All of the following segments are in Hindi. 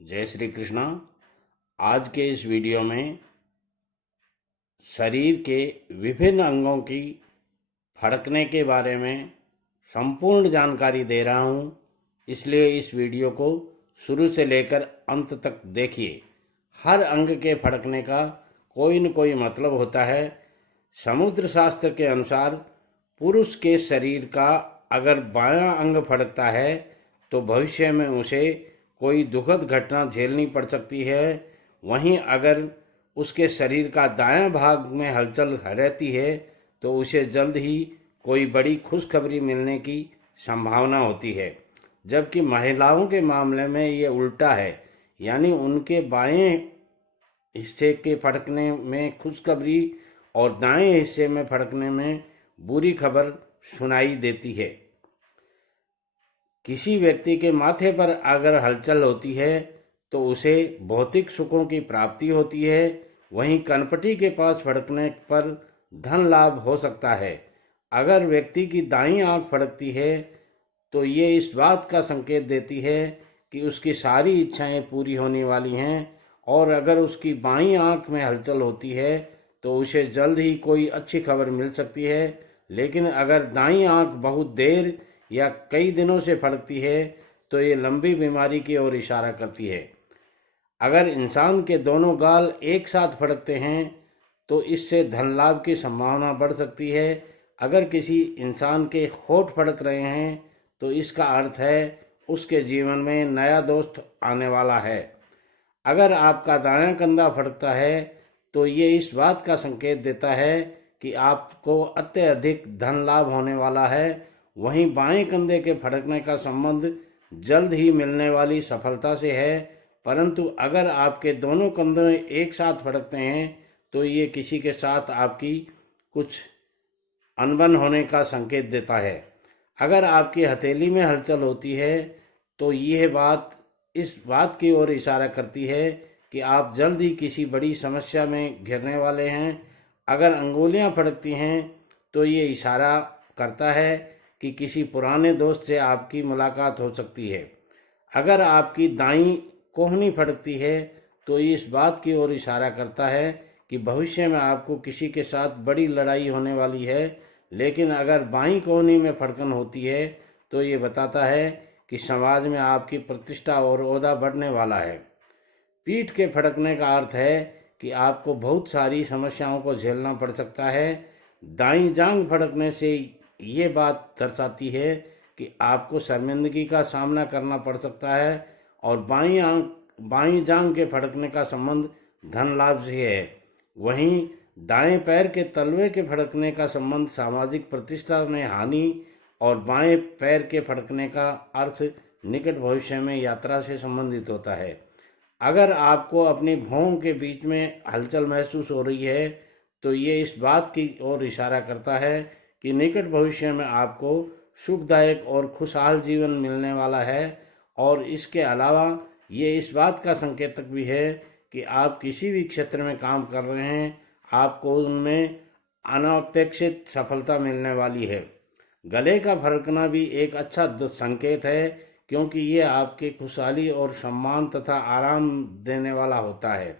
जय श्री कृष्णा। आज के इस वीडियो में शरीर के विभिन्न अंगों की फड़कने के बारे में संपूर्ण जानकारी दे रहा हूँ, इसलिए इस वीडियो को शुरू से लेकर अंत तक देखिए। हर अंग के फड़कने का कोई न कोई मतलब होता है। समुद्र शास्त्र के अनुसार पुरुष के शरीर का अगर बायां अंग फड़कता है तो भविष्य में उसे कोई दुखद घटना झेलनी पड़ सकती है। वहीं अगर उसके शरीर का दायां भाग में हलचल रहती है तो उसे जल्द ही कोई बड़ी खुशखबरी मिलने की संभावना होती है। जबकि महिलाओं के मामले में ये उल्टा है, यानी उनके बाएं हिस्से के फड़कने में खुशखबरी और दाएं हिस्से में फड़कने में बुरी खबर सुनाई देती है। किसी व्यक्ति के माथे पर अगर हलचल होती है तो उसे भौतिक सुखों की प्राप्ति होती है। वहीं कनपटी के पास फड़कने पर धन लाभ हो सकता है। अगर व्यक्ति की दाईं आंख फड़कती है तो ये इस बात का संकेत देती है कि उसकी सारी इच्छाएं पूरी होने वाली हैं। और अगर उसकी बाईं आंख में हलचल होती है तो उसे जल्द ही कोई अच्छी खबर मिल सकती है। लेकिन अगर दाईं आंख बहुत देर या कई दिनों से फड़कती है तो ये लंबी बीमारी की ओर इशारा करती है। अगर इंसान के दोनों गाल एक साथ फड़कते हैं तो इससे धन लाभ की संभावना बढ़ सकती है। अगर किसी इंसान के होंठ फड़क रहे हैं तो इसका अर्थ है उसके जीवन में नया दोस्त आने वाला है। अगर आपका दायां कंधा फड़कता है तो ये इस बात का संकेत देता है कि आपको अत्यधिक धन लाभ होने वाला है। वहीं बाएं कंधे के फड़कने का संबंध जल्द ही मिलने वाली सफलता से है। परंतु अगर आपके दोनों कंधे एक साथ फड़कते हैं तो ये किसी के साथ आपकी कुछ अनबन होने का संकेत देता है। अगर आपकी हथेली में हलचल होती है तो यह बात इस बात की ओर इशारा करती है कि आप जल्द ही किसी बड़ी समस्या में घिरने वाले हैं। अगर अंगुलियां फड़कती हैं तो ये इशारा करता है कि किसी पुराने दोस्त से आपकी मुलाकात हो सकती है। अगर आपकी दाईं कोहनी फड़कती है तो ये इस बात की ओर इशारा करता है कि भविष्य में आपको किसी के साथ बड़ी लड़ाई होने वाली है। लेकिन अगर बाईं कोहनी में फड़कन होती है तो ये बताता है कि समाज में आपकी प्रतिष्ठा और ओहदा बढ़ने वाला है। पीठ के फड़कने का अर्थ है कि आपको बहुत सारी समस्याओं को झेलना पड़ सकता है। दाईं जांघ फड़कने से ये बात दर्शाती है कि आपको शर्मिंदगी का सामना करना पड़ सकता है। और बाईं जांघ के फड़कने का संबंध धन लाभ से है। वहीं दाएं पैर के तलवे के फड़कने का संबंध सामाजिक प्रतिष्ठा में हानि और बाएं पैर के फड़कने का अर्थ निकट भविष्य में यात्रा से संबंधित होता है। अगर आपको अपनी भौं के बीच में हलचल महसूस हो रही है तो ये इस बात की ओर इशारा करता है कि निकट भविष्य में आपको सुखदायक और खुशहाल जीवन मिलने वाला है। और इसके अलावा ये इस बात का संकेतक भी है कि आप किसी भी क्षेत्र में काम कर रहे हैं, आपको उनमें अनपेक्षित सफलता मिलने वाली है। गले का फड़कना भी एक अच्छा संकेत है, क्योंकि ये आपके खुशहाली और सम्मान तथा आराम देने वाला होता है।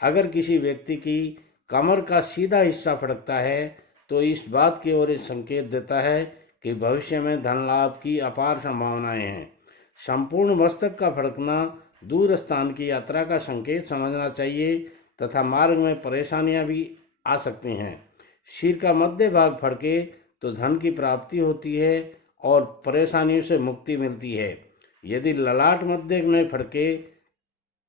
अगर किसी व्यक्ति की कमर का सीधा हिस्सा फड़कता है तो इस बात की ओर संकेत देता है कि भविष्य में धन लाभ की अपार संभावनाएं हैं। संपूर्ण मस्तक का फड़कना दूर स्थान की यात्रा का संकेत समझना चाहिए तथा मार्ग में परेशानियां भी आ सकती हैं। सिर का मध्य भाग फड़के तो धन की प्राप्ति होती है और परेशानियों से मुक्ति मिलती है। यदि ललाट मध्य में फड़के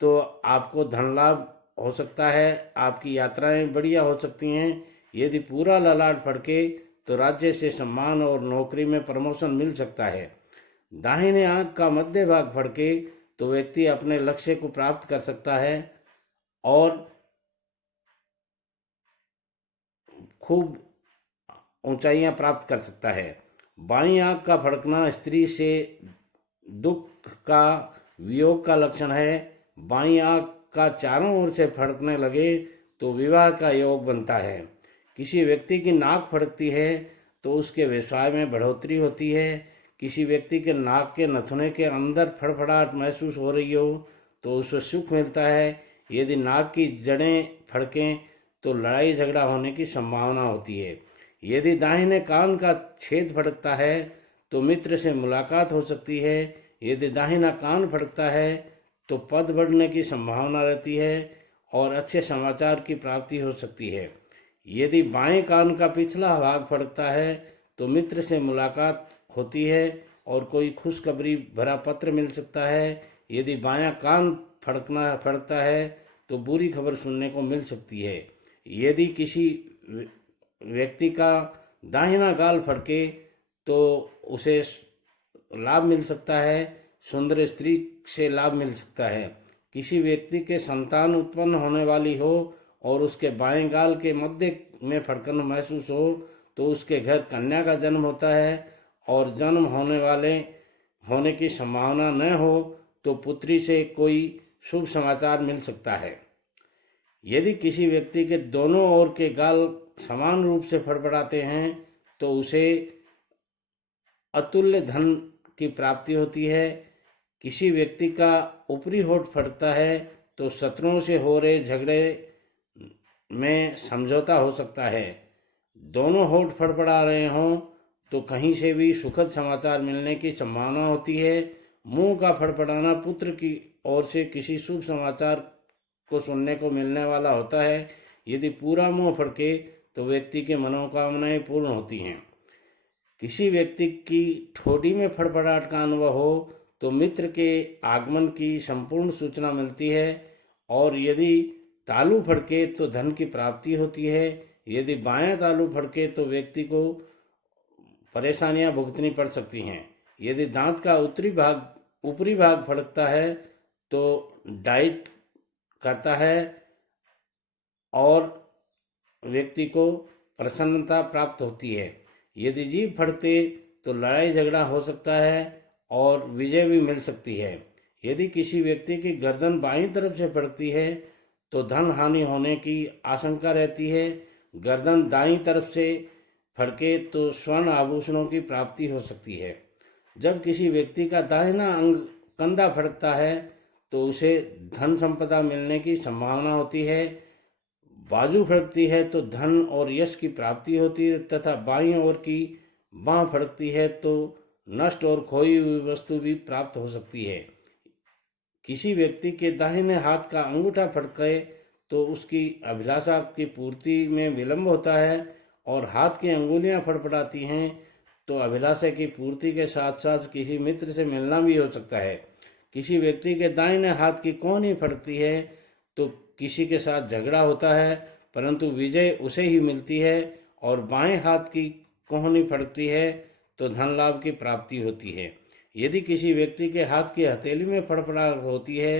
तो आपको धन लाभ हो सकता है, आपकी यात्राएं बढ़िया हो सकती हैं। यदि पूरा ललाट फड़के तो राज्य से सम्मान और नौकरी में प्रमोशन मिल सकता है। दाहिने आंख का मध्य भाग फड़के तो व्यक्ति अपने लक्ष्य को प्राप्त कर सकता है और खूब ऊंचाइयां प्राप्त कर सकता है। बाईं आंख का फड़कना स्त्री से दुख का वियोग का लक्षण है। बाईं आंख का चारों ओर से फड़कने लगे तो विवाह का योग बनता है। किसी व्यक्ति की नाक फड़कती है तो उसके व्यवसाय में बढ़ोतरी होती है। किसी व्यक्ति के नाक के नथुने के अंदर फड़फड़ाहट महसूस हो रही हो तो उसे सुख मिलता है। यदि नाक की जड़ें फड़कें तो लड़ाई झगड़ा होने की संभावना होती है। यदि दाहिने कान का छेद फड़कता है तो मित्र से मुलाकात हो सकती है। यदि दाहिना कान फड़कता है तो पद बढ़ने की संभावना रहती है और अच्छे समाचार की प्राप्ति हो सकती है। यदि बाएं कान का पिछला भाग फड़कता है तो मित्र से मुलाकात होती है और कोई खुशखबरी भरा पत्र मिल सकता है। यदि बायां कान फड़कता है तो बुरी खबर सुनने को मिल सकती है। यदि किसी व्यक्ति का दाहिना गाल फड़के तो उसे लाभ मिल सकता है, सुंदर स्त्री से लाभ मिल सकता है। किसी व्यक्ति के संतान उत्पन्न होने वाली हो और उसके बाएं गाल के मध्य में फड़कन महसूस हो तो उसके घर कन्या का जन्म होता है। और जन्म होने की संभावना न हो तो पुत्री से कोई शुभ समाचार मिल सकता है। यदि किसी व्यक्ति के दोनों ओर के गाल समान रूप से फड़फड़ाते हैं तो उसे अतुल्य धन की प्राप्ति होती है। किसी व्यक्ति का ऊपरी होठ फटता है तो शत्रुओं से हो रहे झगड़े में समझौता हो सकता है। दोनों होठ फड़फड़ा रहे हों तो कहीं से भी सुखद समाचार मिलने की संभावना होती है। मुंह का फड़फड़ाना पुत्र की ओर से किसी शुभ समाचार को सुनने को मिलने वाला होता है। यदि पूरा मुंह फड़के तो व्यक्ति की मनोकामनाएं पूर्ण होती हैं। किसी व्यक्ति की ठोड़ी में फड़फड़ाहट का अनुभव हो तो मित्र के आगमन की संपूर्ण सूचना मिलती है। और यदि तालू फड़के तो धन की प्राप्ति होती है। यदि बायां तालू फड़के तो व्यक्ति को परेशानियां भुगतनी पड़ सकती हैं। यदि दांत का ऊपरी भाग फड़कता है तो डाइट करता है और व्यक्ति को प्रसन्नता प्राप्त होती है। यदि जीभ फड़के तो लड़ाई झगड़ा हो सकता है और विजय भी मिल सकती है। यदि किसी व्यक्ति की गर्दन बाईं तरफ से फड़कती है तो धन हानि होने की आशंका रहती है। गर्दन दाईं तरफ से फड़के तो स्वर्ण आभूषणों की प्राप्ति हो सकती है। जब किसी व्यक्ति का दाहिना अंग कंधा फड़कता है तो उसे धन संपदा मिलने की संभावना होती है। बाजू फड़कती है तो धन और यश की प्राप्ति होती है तथा बाईं ओर की बाँह फड़कती है तो नष्ट और खोई हुई वस्तु भी प्राप्त हो सकती है। किसी व्यक्ति के दाहिने हाथ का अंगूठा फड़के तो उसकी अभिलाषा की पूर्ति में विलंब होता है और हाथ की अंगुलियां फड़फड़ाती हैं तो अभिलाषा की पूर्ति के साथ साथ किसी मित्र से मिलना भी हो सकता है। किसी व्यक्ति के दाहिने हाथ की कोहनी फड़कती है तो किसी के साथ झगड़ा होता है परंतु विजय उसे ही मिलती है। और बाएं हाथ की कोहनी फड़कती है तो धन लाभ की प्राप्ति होती है। यदि किसी व्यक्ति के हाथ की हथेली में फड़फड़ाहट होती है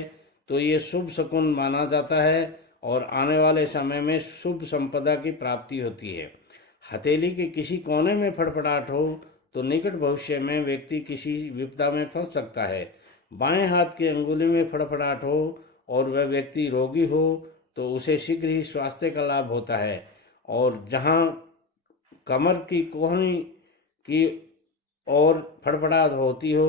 तो ये शुभ शकुन माना जाता है और आने वाले समय में शुभ संपदा की प्राप्ति होती है। हथेली के किसी कोने में फड़फड़ाहट हो तो निकट भविष्य में व्यक्ति किसी विपदा में फंस सकता है। बाएं हाथ की अंगुली में फड़फड़ाहट हो और वह व्यक्ति रोगी हो तो उसे शीघ्र ही स्वास्थ्य का लाभ होता है। और जहाँ कमर की कोहनी की और फड़फड़ाहट होती हो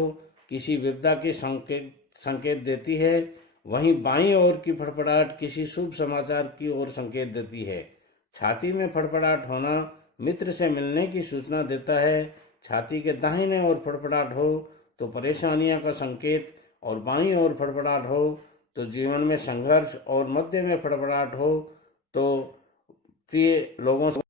किसी विपदा के संकेत देती है, वहीं बाईं ओर की फड़फड़ाहट किसी शुभ समाचार की ओर संकेत देती है। छाती में फड़फड़ाहट होना मित्र से मिलने की सूचना देता है। छाती के दाहिने ओर फड़फड़ाहट हो तो परेशानियों का संकेत और बाईं ओर फड़फड़ाहट हो तो जीवन में संघर्ष और मध्य में फड़फड़ाहट हो तो प्रिय लोगों से